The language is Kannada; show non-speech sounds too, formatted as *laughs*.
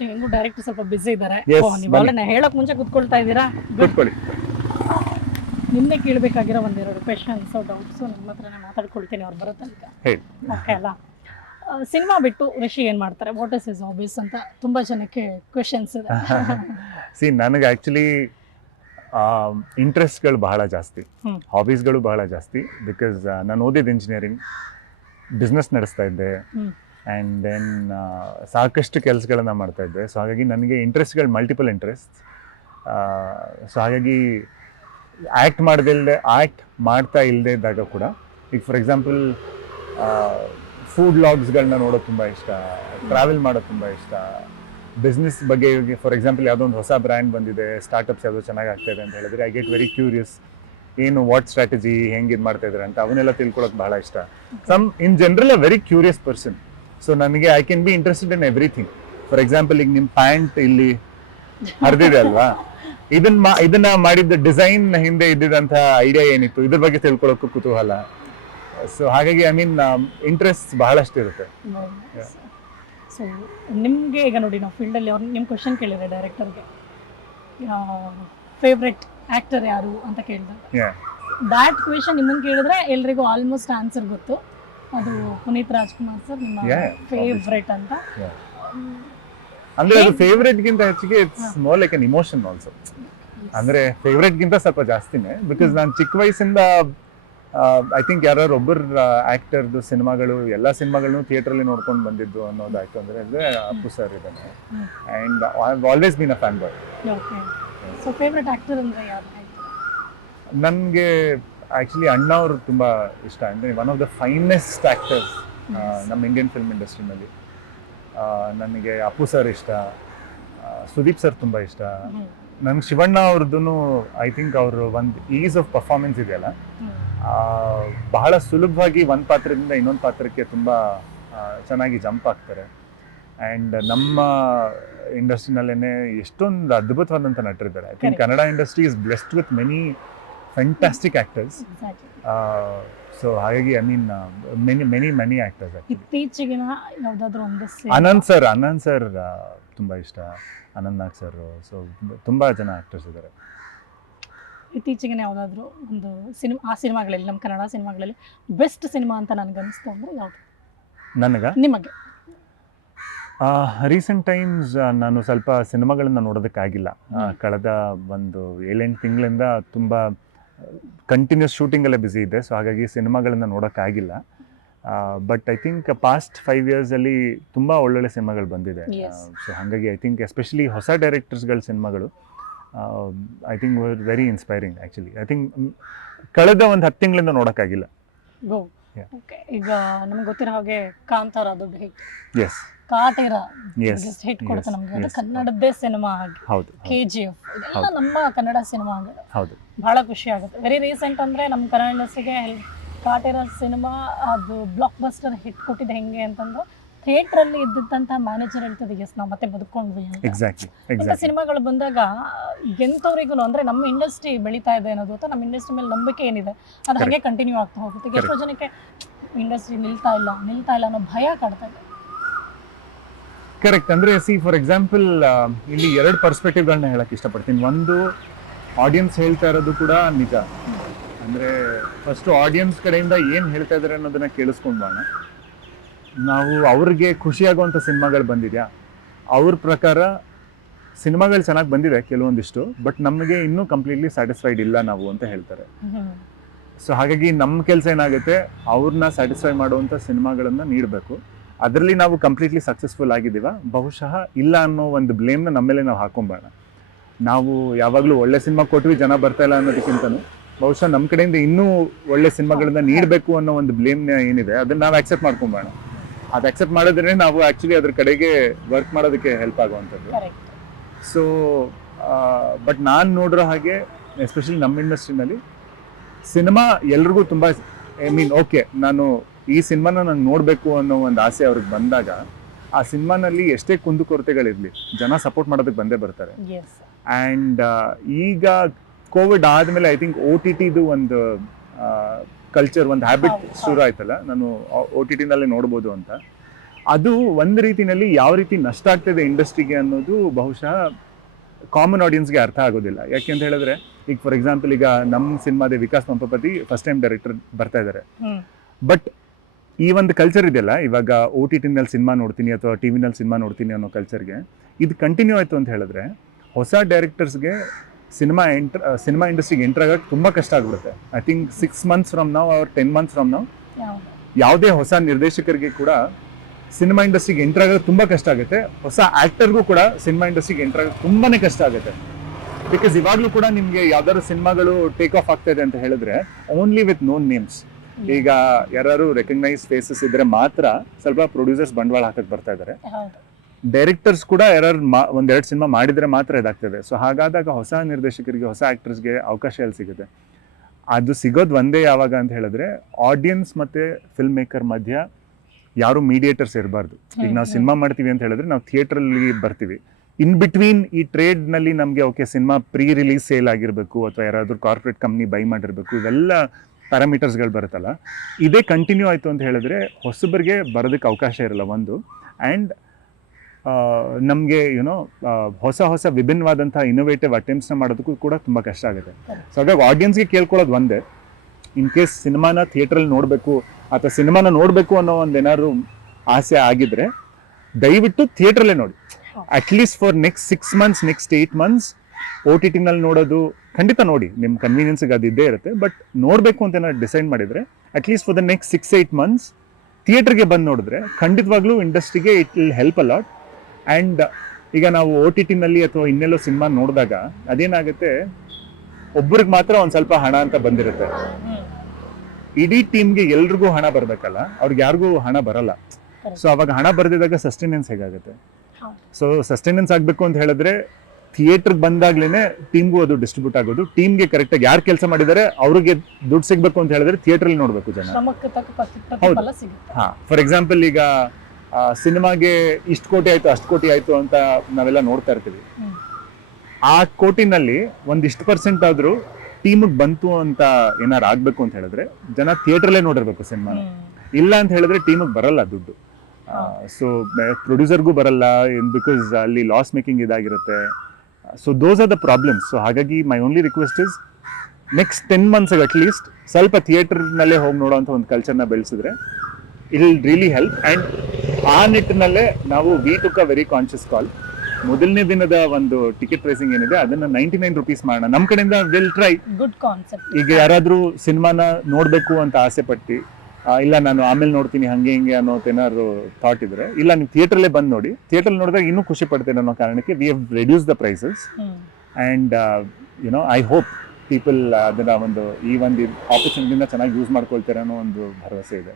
ಹೆಂಗು ಡೈರೆಕ್ಟ್ ಸ್ವಲ್ಪ ಬಿಸಿ ಇದ್ದಾರೆ Yes, ಹೇಳಕ್ ಮುಂಚೆ ಕುತ್ಕೊಳ್ತಾ ಇದ್ದೀರಾ. ಕೂತ್ಕೊಳ್ಳಿ. ನಿನ್ನೆ ಕೇಳಬೇಕಾಗಿರೋ ಒಂದೆರಡು ಕ್ವೆಶನ್ಸ್ ಡೌಟ್ಸ್ ನಿಮ್ಮ ಹತ್ರನೇ ಮಾತಾಡ್ಕೊಳ್ತೀನಿ ಅವ್ರು ಬರೋ ತನಕ ಹೇಳಿ. ಓಕೆ ಅಲ್ಲ? ಸಿನಿಮಾ ಬಿಟ್ಟು ರಿಷಿ ಏನ್ ಮಾಡ್ತಾರೆ? ವಾಟ್ ಇಸ್ ಇಸ್ ಹಾಬೀಸ್ ಅಂತ ತುಂಬಾ ಜನಕ್ಕೆ ಕ್ವೆಶನ್ಸ್ ಇದೆ. *laughs* ಸಿ ನನಗೆ ಆ್ಯಕ್ಚುಲಿ ಇಂಟ್ರೆಸ್ಟ್ಗಳು ಬಹಳ ಜಾಸ್ತಿ. ಹ್ಮ್. ಹಾಬೀಸ್ಗಳು ಬಹಳ ಜಾಸ್ತಿ ಬಿಕಾಸ್ ನಾನು ಓದಿದ್ದು ಇಂಜಿನಿಯರಿಂಗ್ ಬಿಸ್ನೆಸ್ ನಡೆಸ್ತಾ ಇದ್ದೆ. ಹ್ಮ್. ಆ್ಯಂಡ್ ದೆನ್ ಸಾಕಷ್ಟು ಕೆಲಸಗಳನ್ನ ಮಾಡ್ತಾ ಇದ್ದೆ. ಸೊ ಹಾಗಾಗಿ ನನಗೆ ಇಂಟ್ರೆಸ್ಟ್ಗಳು ಮಲ್ಟಿಪಲ್ ಇಂಟ್ರೆಸ್ಟ್ ಸೊ ಹಾಗಾಗಿ ಆ್ಯಕ್ಟ್ ಮಾಡ್ದಿಲ್ಲದೆ ಆ್ಯಕ್ಟ್ ಮಾಡ್ತಾ ಇಲ್ಲದೆ ಇದ್ದಾಗ ಕೂಡ, ಈಗ ಫಾರ್ ಎಕ್ಸಾಂಪಲ್ ಫುಡ್ ಲಾಗ್ಸ್ಗಳನ್ನ ನೋಡೋದು ತುಂಬ ಇಷ್ಟ ಟ್ರಾವೆಲ್ ಮಾಡೋದು ತುಂಬ ಇಷ್ಟ. ಬಿಸ್ನೆಸ್ ಬಗ್ಗೆ ಫಾರ್ ಎಕ್ಸಾಂಪಲ್ ಯಾವುದೋ ಒಂದು ಹೊಸ ಬ್ರ್ಯಾಂಡ್ ಬಂದಿದೆ ಸ್ಟಾರ್ಟಪ್ಸ್ ಯಾವುದೋ ಚೆನ್ನಾಗಿ ಆಗ್ತಾ ಇದೆ ಅಂತ ಹೇಳಿದ್ರೆ ಐ ಗೆಟ್ ವೆರಿ ಕ್ಯೂರಿಯಸ್ ಏನು ವಾಟ್ ಸ್ಟ್ರಾಟಜಿ ಹೆಂಗೆ ಇದು ಮಾಡ್ತಾ ಇದ್ದಾರೆ ಅಂತ ಅವನ್ನೆಲ್ಲ ತಿಳ್ಕೊಳ್ಳೋಕೆ ಭಾಳ ಇಷ್ಟ. Some in general a very curious person so ನನಗೆ I can be interested in everything for example ಈಗ ನಿಮ್ಮ ಪ್ಯಾಂಟ್ ಇಲ್ಲಿ ಹರಿದಿದೆ ಅಲ್ವಾ? ಇದನ್ನ ಇದನ್ನ ಮಾಡಿದ್ದ ಡಿಸೈನ್ ಹಿಂದೆ ಇದ್ದಿದ್ದಂತಹ ಐಡಿಯಾ ಏನಿತ್ತು? ಇದ್ರ ಬಗ್ಗೆ ತಿಳ್ಕೊಳ್ಳೋಕ್ಕೂ ಕುತೂಹಲ. ಸೊ ಹಾಗಾಗಿ ಐ ಮೀನ್ ಇಂಟ್ರೆಸ್ಟ್ ಬಹಳಷ್ಟು ಇರುತ್ತೆ ಸೊ ನಿಮ್ಗೆ ಈಗ ನೋಡಿ ನಾವು ಫೀಲ್ಡಲ್ಲಿ ಅವ್ರು ನಿಮ್ಮ ಕ್ವಶನ್ ಕೇಳಿದ್ರೆ ಡೈರೆಕ್ಟರ್ಗೆ ಫೇವ್ರೆಟ್ ಆಕ್ಟರ್ ಯಾರು ಅಂತ ಕೇಳಿದ್ರೆ. ದಾಟ್ ಕ್ವೆಶನ್ ನಿಮ್ಮನ್ನ ಕೇಳಿದ್ರೆ ಎಲ್ರಿಗೂ ಆಲ್ಮೋಸ್ಟ್ ಆನ್ಸರ್ ಗೊತ್ತು. ಅದು ಪುನೀತ್ ರಾಜ್ಕುಮಾರ್ ಸರ್ ನಿಮ್ಮ ಫೇವ್ರೆಟ್ ಅಂತ. ಅಂದ್ರೆ ಅದು ಫೇವ್ರೆಟ್ ಗಿಂತ ಹೆಚ್ಚಿಗೆ it's more like an emotion also ಅಂದ್ರೆ ಫೇವ್ರೆಟ್ ಗಿಂತ ಸ್ವಲ್ಪ ಜಾಸ್ತಿನೇ ಬಿಕಾಸ್ ನಾನು ಚಿಕ್ಕ ವಯಸ್ಸಿಂದ ಐ ಥಿಂಕ್ ಯಾರು ಒಬ್ಬರ ಆಕ್ಟರ್ದು ಸಿನಿಮಾಗಳು ಎಲ್ಲ ಸಿನಿಮಾಗಳನ್ನು ಥಿಯೇಟ್ರಲ್ಲಿ ನೋಡ್ಕೊಂಡು ಬಂದಿದ್ದು ಅನ್ನೋದಾಯ್ತು ಅಂದ್ರೆ ಅಂದ್ರೆ ಅಪ್ಪು ಸರ್ ಇದ್ದಾನೆ. And and I always been a fan boy okay so favourite actor ಅಂದ್ರೆ ಯಾರು? ನನಗೆ ಆಕ್ಚುಲಿ ಅಣ್ಣ ಅವರು ತುಂಬ ಇಷ್ಟ. ಅಂದರೆ one of the finest actors ನಮ್ಮ ಇಂಡಿಯನ್ ಫಿಲ್ಮ್ ಇಂಡಸ್ಟ್ರಿನಲ್ಲಿ ನನಗೆ ಅಪ್ಪು ಸರ್ ಇಷ್ಟ. ಆ, ಸುದೀಪ್ ಸರ್ ತುಂಬ ಇಷ್ಟ. ನನಗೆ ಶಿವಣ್ಣ ಅವ್ರದ್ದು ಐ ಥಿಂಕ್ ಅವರು ಒಂದು ಈಸ್ ಆಫ್ ಪರ್ಫಾರ್ಮೆನ್ಸ್ ಇದೆಯಲ್ಲ ಬಹಳ ಸುಲಭವಾಗಿ ಒಂದು ಪಾತ್ರದಿಂದ ಇನ್ನೊಂದು ಪಾತ್ರಕ್ಕೆ ತುಂಬ ಚೆನ್ನಾಗಿ ಜಂಪ್ ಆಗ್ತಾರೆ. ಆ್ಯಂಡ್ ನಮ್ಮ ಇಂಡಸ್ಟ್ರಿನಲ್ಲೇ ಎಷ್ಟೊಂದು ಅದ್ಭುತವಾದಂಥ ನಟರಿದ್ದಾರೆ. I think Kannada industry is blessed with many fantastic actors so ಹಾಗಾಗಿ I mean many many many actors ಇತ್ತೀಚೆಗಿನ ಯಾವುದಾದ್ರೂ ಒಂದು ಅನಂತ್ ಸರ್ ಅನಂತ್ ಸರ್ ತುಂಬ ಇಷ್ಟ. ಅನಂತ್ ನಾಗ್ ಸರ್ ಸೊ ತುಂಬ ಜನ ಆಕ್ಟರ್ಸ್ ಇದ್ದಾರೆ ಇತ್ತೀಚೆಗೆ ಯಾವುದಾದ್ರೂ ಒಂದು ಸಿನಿಮಾ ಆ ಸಿನಿಮಾಗಳಲ್ಲಿ ನಮ್ಮ ಕನ್ನಡ ಸಿನಿಮಾಗಳಲ್ಲಿ ಬೆಸ್ಟ್ ಸಿನಿಮಾ ಅಂತ ನನಗೆ ಅನಿಸ್ತು ಯಾವುದು ಯಾವ್ದು? ನನಗೆ? ನಿಮಗೆ. ರೀಸೆಂಟ್ ಟೈಮ್ಸ್ ನಾನು ಸ್ವಲ್ಪ ಸಿನಿಮಾಗಳನ್ನ ನೋಡೋದಕ್ಕಾಗಿಲ್ಲ. ಕಳೆದ ಒಂದು ಏಳೆಂಟು ತಿಂಗಳಿಂದ ತುಂಬ ಕಂಟಿನ್ಯೂಸ್ ಶೂಟಿಂಗಲ್ಲೇ ಬ್ಯುಸಿ ಇದೆ ಸೊ ಹಾಗಾಗಿ ಸಿನಿಮಾಗಳನ್ನ ನೋಡೋಕ್ಕಾಗಿಲ್ಲ but I think past five ಇಯರ್ಸಲ್ಲಿ ತುಂಬ ಒಳ್ಳೊಳ್ಳೆ ಸಿನಿಮಾಗಳು ಬಂದಿದೆ. ಸೊ ಹಾಗಾಗಿ ಐ ಥಿಂಕ್ ಎಸ್ಪೆಷಲಿ ಹೊಸ ಡೈರೆಕ್ಟರ್ಸ್ಗಳ ಸಿನಿಮಾಗಳು I think were very inspiring actually I think ಕಳೆದ ಒಂದು ಹತ್ತು ತಿಂಗಳಿಂದ ನೋಡೋಕ್ಕಾಗಿಲ್ಲ ಈಗ ನಮ್ಗೆ ಗೊತ್ತಿರೋ ಹಾಗೆ ಕಾಂತಾರ ಅದು ಎಸ್ ಕಾಟೇರ ಹಿಟ್ ಕೊಡುತ್ತೆ yes, ನಮ್ಗೆ. ಅದು ಕನ್ನಡದ್ದೇ ಸಿನಿಮಾ ಆಗಿ. ಹೌದು ಕೆ ಜಿ ಎಫ್ ಇದೆಲ್ಲ ನಮ್ಮ ಕನ್ನಡ ಸಿನಿಮಾಗಳು ಹೌದು. ಬಹಳ ಖುಷಿ ಆಗುತ್ತೆ. ವೆರಿ ರೀಸೆಂಟ್ ಅಂದ್ರೆ ನಮ್ಮ ಕನ್ನಡ ಇಂಡಸ್ಟ್ರಿಗೆ ಕಾಟೇರ ಸಿನಿಮಾ ಅದು ಬ್ಲಾಕ್ ಬಸ್ಟರ್ ಹಿಟ್ ಕೊಟ್ಟಿದ್ದು ಹೆಂಗೆ ಅಂತಂದ್ರೆ ಥಿಯೇಟರ್ ಅಲ್ಲಿ ಇದ್ದಂತ ಮ್ಯಾನೇಜರ್ ಹೇಳ್ತದೆ ಎಸ್ ನಾವು ಮತ್ತೆ ಬದುಕೊಂಡ್ವಿ ಅಂತ. ಸಿನಿಮಾಗಳು ಬಂದಾಗ ಎಂಥವ್ರಿಗೂ ಅಂದ್ರೆ ನಮ್ಮ ಇಂಡಸ್ಟ್ರಿ ಬೆಳೀತಾ ಇದೆ ಅನ್ನೋದು ಅಥವಾ ನಮ್ಮ ಇಂಡಸ್ಟ್ರಿ ಮೇಲೆ ನಂಬಿಕೆ ಏನಿದೆ? ಅದು ಹಾಗೆ ಕಂಟಿನ್ಯೂ ಆಗ್ತಾ ಹೋಗುತ್ತೆ. ಎಷ್ಟೋ ಜನಕ್ಕೆ ಇಂಡಸ್ಟ್ರಿ ನಿಲ್ತಾ ಇಲ್ಲ ನಿಲ್ತಾ ಇಲ್ಲ ಅನ್ನೋ ಭಯ ಕಾಡ್ತಾ ಇದೆ. ಕರೆಕ್ಟ್ ಅಂದರೆ ಸಿ ಫಾರ್ ಎಕ್ಸಾಂಪಲ್ ಇಲ್ಲಿ ಎರಡು ಪರ್ಸ್ಪೆಕ್ಟಿವ್ಗಳನ್ನ ಹೇಳಕ್ಕೆ ಇಷ್ಟಪಡ್ತೀನಿ. ಒಂದು ಆಡಿಯನ್ಸ್ ಹೇಳ್ತಾ ಇರೋದು ಕೂಡ ನಿಜ. ಅಂದರೆ ಫಸ್ಟು ಆಡಿಯನ್ಸ್ ಕಡೆಯಿಂದ ಏನು ಹೇಳ್ತಾ ಇದಾರೆ ಅನ್ನೋದನ್ನ ಬಾಣ ನಾವು ಅವ್ರಿಗೆ ಖುಷಿಯಾಗುವಂಥ ಸಿನಿಮಾಗಳು ಬಂದಿದೆಯಾ? ಅವ್ರ ಪ್ರಕಾರ ಸಿನಿಮಾಗಳು ಚೆನ್ನಾಗಿ ಬಂದಿದೆ ಕೆಲವೊಂದಿಷ್ಟು ಬಟ್ ನಮಗೆ ಇನ್ನೂ ಕಂಪ್ಲೀಟ್ಲಿ ಸ್ಯಾಟಿಸ್ಫೈಡ್ ಇಲ್ಲ ನಾವು ಅಂತ ಹೇಳ್ತಾರೆ. ಸೊ ಹಾಗಾಗಿ ನಮ್ಮ ಕೆಲಸ ಏನಾಗುತ್ತೆ ಅವ್ರನ್ನ ಸ್ಯಾಟಿಸ್ಫೈ ಮಾಡುವಂಥ ಸಿನಿಮಾಗಳನ್ನು ನೀಡಬೇಕು. ಅದರಲ್ಲಿ ನಾವು ಕಂಪ್ಲೀಟ್ಲಿ ಸಕ್ಸಸ್ಫುಲ್ ಆಗಿದ್ದೀವ. ಬಹುಶಃ ಇಲ್ಲ ಅನ್ನೋ ಒಂದು ಬ್ಲೇಮ್ನ ನಮ್ಮ ಮೇಲೆ ನಾವು ಹಾಕೊಂಬೇಡ ನಾವು ಯಾವಾಗಲೂ ಒಳ್ಳೆ ಸಿನಿಮಾ ಕೊಟ್ವಿ ಜನ ಬರ್ತಾ ಇಲ್ಲ ಅನ್ನೋದಕ್ಕಿಂತನೂ. ಬಹುಶಃ ನಮ್ಮ ಕಡೆಯಿಂದ ಇನ್ನೂ ಒಳ್ಳೆ ಸಿನಿಮಾಗಳನ್ನ ನೀಡಬೇಕು ಅನ್ನೋ ಒಂದು ಬ್ಲೇಮ್ ಏನಿದೆ ಅದನ್ನ ನಾವು ಆಕ್ಸೆಪ್ಟ್ ಮಾಡ್ಕೊಂಬೇಡ ಅದು ಆಕ್ಸೆಪ್ಟ್ ಮಾಡಿದ್ರೆ ನಾವು ಆ್ಯಕ್ಚುಲಿ ಅದ್ರ ಕಡೆಗೆ ವರ್ಕ್ ಮಾಡೋದಕ್ಕೆ ಹೆಲ್ಪ್ ಆಗುವಂಥದ್ದು. ಸೊ ಬಟ್ ನಾನು ನೋಡಿರೋ ಹಾಗೆ ಎಸ್ಪೆಷಲಿ ನಮ್ಮ ಇಂಡಸ್ಟ್ರಿನಲ್ಲಿ ಸಿನಿಮಾ ಎಲ್ರಿಗೂ ತುಂಬ ಐ ಮೀನ್ ಓಕೆ ನಾನು ಈ ಸಿನಿಮಾನ ನಂಗೆ ನೋಡಬೇಕು ಅನ್ನೋ ಒಂದು ಆಸೆ ಅವ್ರಿಗೆ ಬಂದಾಗ ಆ ಸಿನಿಮಾನಲ್ಲಿ ಎಷ್ಟೇ ಕುಂದುಕೊರತೆಗಳಿರಲಿ ಜನ ಸಪೋರ್ಟ್ ಮಾಡೋದಕ್ಕೆ ಬಂದೇ ಬರ್ತಾರೆ. ಆ್ಯಂಡ್ ಈಗ ಕೋವಿಡ್ ಆದಮೇಲೆ ಐ ಥಿಂಕ್ ಓ ಟಿ ಟಿದು ಒಂದು ಕಲ್ಚರ್ ಒಂದು ಹ್ಯಾಬಿಟ್. ಶುರು ಆಯ್ತಲ್ಲ? ನಾನು ಓ ಟಿ ಟಿನಲ್ಲೇ ನೋಡ್ಬೋದು ಅಂತ. ಅದು ಒಂದು ರೀತಿನಲ್ಲಿ ಯಾವ ರೀತಿ ನಷ್ಟ ಆಗ್ತದೆ ಇಂಡಸ್ಟ್ರಿಗೆ ಅನ್ನೋದು ಬಹುಶಃ ಕಾಮನ್ ಆಡಿಯನ್ಸ್ಗೆ ಅರ್ಥ ಆಗೋದಿಲ್ಲ. ಯಾಕೆ ಅಂತ ಹೇಳಿದ್ರೆ ಈಗ ಫಾರ್ ಎಕ್ಸಾಂಪಲ್ ಈಗ ನಮ್ಮ ಸಿನಿಮಾದ Vikas Pampapathi first time director ಬರ್ತಾ ಇದ್ದಾರೆ. ಬಟ್ ಈ ಒಂದು ಕಲ್ಚರ್ ಇದೆಯಲ್ಲ ಇವಾಗ ಓ ಟಿ ಟಿನಲ್ಲಿ ಸಿನಿಮಾ ನೋಡ್ತೀನಿ ಅಥವಾ ಟಿ ವಿನಲ್ಲಿ ಸಿನಿಮಾ ನೋಡ್ತೀನಿ ಅನ್ನೋ ಕಲ್ಚರ್ಗೆ ಇದು ಕಂಟಿನ್ಯೂ ಆಯಿತು ಅಂತ ಹೇಳಿದ್ರೆ ಹೊಸ ಡೈರೆಕ್ಟರ್ಸ್ಗೆ ಸಿನಿಮಾ ಎಂಟ್ರ್ ಸಿನಿಮಾ ಇಂಡಸ್ಟ್ರಿಗೆ ಎಂಟರ್ ಆಗೋಕ್ಕೆ ತುಂಬ ಕಷ್ಟ ಆಗ್ಬಿಡುತ್ತೆ. I think six months from ನಾವು ಅವ್ರ ಟೆನ್ ಮಂತ್ಸ್ ಫ್ರಮ್ ನಾವು ಯಾವ್ದು? ಯಾವುದೇ ಹೊಸ ನಿರ್ದೇಶಕರಿಗೆ ಕೂಡ ಸಿನಿಮಾ ಇಂಡಸ್ಟ್ರಿಗೆ ಎಂಟರ್ ಆಗೋದು ತುಂಬ ಕಷ್ಟ ಆಗುತ್ತೆ. ಹೊಸ ಆ್ಯಕ್ಟರ್ಗೂ ಕೂಡ ಸಿನಿಮಾ ಇಂಡಸ್ಟ್ರಿಗೆ ಎಂಟರ್ ಆಗೋದು ತುಂಬಾ ಕಷ್ಟ ಆಗುತ್ತೆ. ಬಿಕಾಸ್ ಇವಾಗಲೂ ಕೂಡ ನಿಮಗೆ ಯಾವ್ದಾದ್ರು ಸಿನಿಮಾಗಳು ಟೇಕ್ ಆಫ್ ಆಗ್ತಾ ಇದೆ ಅಂತ ಹೇಳಿದ್ರೆ ಓನ್ಲಿ ವಿತ್ ನೋನ್ ನೇಮ್ಸ್ ಈಗ ಯಾರು ರೆಕಗ್ನೈಸ್ ಫೇಸಸ್ ಇದ್ರೆ ಮಾತ್ರ ಸ್ವಲ್ಪ ಪ್ರೊಡ್ಯೂಸರ್ಸ್ ಬಂಡವಾಳ ಹಾಕಕ್ ಬರ್ತಾ ಇದಾರೆ. ಡೈರೆಕ್ಟರ್ಸ್ ಕೂಡ ಯಾರು ಒಂದೆರಡು ಸಿನಿಮಾ ಮಾಡಿದ್ರೆ ಮಾತ್ರ ಇದಾಗ್ತದೆ. ಸೊ ಹಾಗಾದಾಗ ಹೊಸ ನಿರ್ದೇಶಕರಿಗೆ ಹೊಸ ಆಕ್ಟರ್ಸ್ಗೆ ಅವಕಾಶ ಎಲ್ಲಿ ಸಿಗುತ್ತೆ? ಅದು ಸಿಗೋದು ಒಂದೇ ಯಾವಾಗ ಅಂತ ಹೇಳಿದ್ರೆ ಆಡಿಯನ್ಸ್ ಮತ್ತೆ ಫಿಲ್ಮ್ ಮೇಕರ್ ಮಧ್ಯ ಯಾರು ಮೀಡಿಯೇಟರ್ಸ್ ಇರಬಾರ್ದು. ಈಗ ನಾವು ಸಿನಿಮಾ ಮಾಡ್ತೀವಿ ಅಂತ ಹೇಳಿದ್ರೆ ನಾವು ಥಿಯೇಟ್ರಲ್ಲಿ ಬರ್ತೀವಿ. ಇನ್ ಬಿಟ್ವೀನ್ ಈ ಟ್ರೇಡ್ನಲ್ಲಿ ನಮಗೆ okay cinema pre release sale ಆಗಿರಬೇಕು ಅಥವಾ ಯಾರಾದರೂ ಕಾರ್ಪೊರೇಟ್ ಕಂಪ್ನಿ ಬೈ ಮಾಡಿರಬೇಕು ಇವೆಲ್ಲ ಪ್ಯಾರಾಮೀಟರ್ಸ್ಗಳು ಬರುತ್ತಲ್ಲ, ಇದೇ ಕಂಟಿನ್ಯೂ ಆಯಿತು ಅಂತ ಹೇಳಿದ್ರೆ ಹೊಸಬರಿಗೆ ಬರೋದಕ್ಕೆ ಅವಕಾಶ ಇರಲ್ಲ ಒಂದು. ಆ್ಯಂಡ್ ನಮಗೆ ಯುನೋ ಹೊಸ ಹೊಸ ವಿಭಿನ್ನವಾದಂಥ ಇನೋವೇಟಿವ್ನ ಮಾಡೋದಕ್ಕೂ ಕೂಡ ತುಂಬ ಕಷ್ಟ ಆಗುತ್ತೆ. ಸೊ ಹಾಗಾಗಿ ಆಡಿಯನ್ಸ್ಗೆ ಕೇಳ್ಕೊಳ್ಳೋದು ಒಂದೇ. ಇನ್ ಕೇಸ್ ಸಿನಿಮಾನ ಥಿಯೇಟ್ರಲ್ಲಿ ನೋಡಬೇಕು, ಅಥವಾ ಸಿನಿಮಾನ ನೋಡಬೇಕು ಅನ್ನೋ ಒಂದು ಏನಾದ್ರು ಆಸೆ ಆಗಿದ್ರೆ, ದಯವಿಟ್ಟು ಥಿಯೇಟ್ರಲ್ಲೇ ನೋಡಿ. At least for next six months next eight months O T ಟಿನಲ್ಲಿ ನೋಡೋದು ಖಂಡಿತ ನೋಡಿ ನಿಮ್ಮ ಕನ್ವೀನಿಯನ್ಸ್ಗೆ ಅದು ಇದ್ದೇ ಇರುತ್ತೆ ಬಟ್ ನೋಡಬೇಕು ಅಂತ ಏನಾದ್ರು ಡಿಸೈಡ್ ಮಾಡಿದರೆ at least for the next six eight months ಥಿಯೇಟರ್ಗೆ ಬಂದು ನೋಡಿದ್ರೆ ಖಂಡಿತವಾಗ್ಲೂ ಇಂಡಸ್ಟ್ರಿಗೆ it will help a lot and ಈಗ ನಾವು ಓ ಟಿ ಟಿನಲ್ಲಿ ಅಥವಾ ಇನ್ನೆಲ್ಲೋ ಸಿನಿಮಾ ನೋಡಿದಾಗ ಅದೇನಾಗುತ್ತೆ ಒಬ್ರಿಗೆ ಮಾತ್ರ ಒಂದು ಸ್ವಲ್ಪ ಹಣ ಅಂತ ಬಂದಿರುತ್ತೆ ಇಡೀ ಟೀಮ್ಗೆ ಎಲ್ರಿಗೂ ಹಣ ಬರಬೇಕಲ್ಲ ಅವ್ರಿಗೆ ಯಾರಿಗೂ ಹಣ ಬರಲ್ಲ. ಸೊ ಅವಾಗ ಹಣ ಬರ್ದಿದಾಗ ಸಸ್ಟೆನೆನ್ಸ್ ಹೇಗಾಗುತ್ತೆ. ಸೊ ಸಸ್ಟೆನೆನ್ಸ್ ಆಗಬೇಕು ಅಂತ ಹೇಳಿದ್ರೆ ಥಿಯೇಟರ್ಗೆ ಬಂದಾಗ್ಲೇನೆ ಟೀಮ್ಗೂ ಅದು ಡಿಸ್ಟ್ರಿಬ್ಯೂಟ್ ಆಗೋದು. ಟೀಮ್ಗೆ ಕರೆಕ್ಟಾಗಿ ಯಾರು ಕೆಲಸ ಮಾಡಿದರೆ ಅವ್ರಿಗೆ ದುಡ್ಡು ಸಿಗಬೇಕು ಅಂತ ಹೇಳಿದ್ರೆ ಥಿಯೇಟ್ರಲ್ಲಿ ನೋಡಬೇಕು ಜನ. ಹೌದು. ಹಾ ಫಾರ್ ಎಕ್ಸಾಂಪಲ್ ಈಗ ಸಿನಿಮಾಗೆ ಇಷ್ಟು ಕೋಟಿ ಆಯ್ತು ಅಷ್ಟು ಕೋಟಿ ಆಯ್ತು ಅಂತ ನಾವೆಲ್ಲ ನೋಡ್ತಾ ಇರ್ತೀವಿ. ಆ ಕೋಟಿನಲ್ಲಿ ಒಂದಿಷ್ಟು ಪರ್ಸೆಂಟ್ ಆದ್ರೂ ಟೀಮಿಗೆ ಬಂತು ಅಂತ ಏನಾರು ಆಗ್ಬೇಕು ಅಂತ ಹೇಳಿದ್ರೆ ಜನ ಥಿಯೇಟ್ರಲ್ಲೇ ನೋಡಿರ್ಬೇಕು ಸಿನಿಮಾ. ಇಲ್ಲ ಅಂತ ಹೇಳಿದ್ರೆ ಟೀಮಿಗೆ ಬರಲ್ಲ ದುಡ್ಡು. ಸೊ ಪ್ರೊಡ್ಯೂಸರ್ಗೂ ಬರಲ್ಲ ಬಿಕಾಸ್ ಅಲ್ಲಿ ಲಾಸ್ ಮೇಕಿಂಗ್ ಇದಾಗಿರುತ್ತೆ. So those are the problems so ಹಾಗಾಗಿ my only request is next ten ಮಂತ್ಸ್ಗೆ at least ಸ್ವಲ್ಪ ಥಿಯೇಟರ್ನಲ್ಲೇ ಹೋಗಿ ನೋಡೋವಂಥ ಒಂದು ಕಲ್ಚರ್ನ ಬೆಳೆಸಿದ್ರೆ it will really help and ಆ ನಿಟ್ಟಿನಲ್ಲೇ ನಾವು we took a very conscious call ಮೊದಲನೇ ದಿನದ ಒಂದು ಟಿಕೆಟ್ ಪ್ರೈಸಿಂಗ್ ಏನಿದೆ ಅದನ್ನ ನೈಂಟಿ ನೈನ್ ರುಪೀಸ್ ಮಾಡೋಣ. ನಮ್ಮ ಕಡೆಯಿಂದ ವಿಲ್ ಟ್ರೈ ಗುಡ್ ಕಾನ್ಸೆಪ್ಟ್ ಈಗ ಯಾರಾದರೂ ಸಿನಿಮಾನ ನೋಡಬೇಕು ಅಂತ ಆಸೆ ಪಟ್ಟು ಇಲ್ಲ ನಾನು ಆಮೇಲೆ ನೋಡ್ತೀನಿ ಹಂಗೆ ಹಿಂಗೆ ಅನ್ನೋ ಏನಾದ್ರು ಥಾಟ್ ಇದ್ರೆ ಇಲ್ಲ ನೀವು ಥಿಯೇಟ್ರಲ್ಲೇ ಬಂದು ನೋಡಿ. ಥಿಯೇಟರ್ ನೋಡಿದಾಗ ಇನ್ನೂ ಖುಷಿ ಪಡ್ತೇನೆ ಅನ್ನೋ ಕಾರಣಕ್ಕೆ we have reduce the prices and and you know I hope people ಅದನ್ನ ಒಂದು ಈ ಒಂದು ಆಪರ್ಚುನಿಟಿನ ಚೆನ್ನಾಗಿ ಯೂಸ್ ಮಾಡ್ಕೊಳ್ತಾರೆ ಅನ್ನೋ ಒಂದು ಭರವಸೆ ಇದೆ.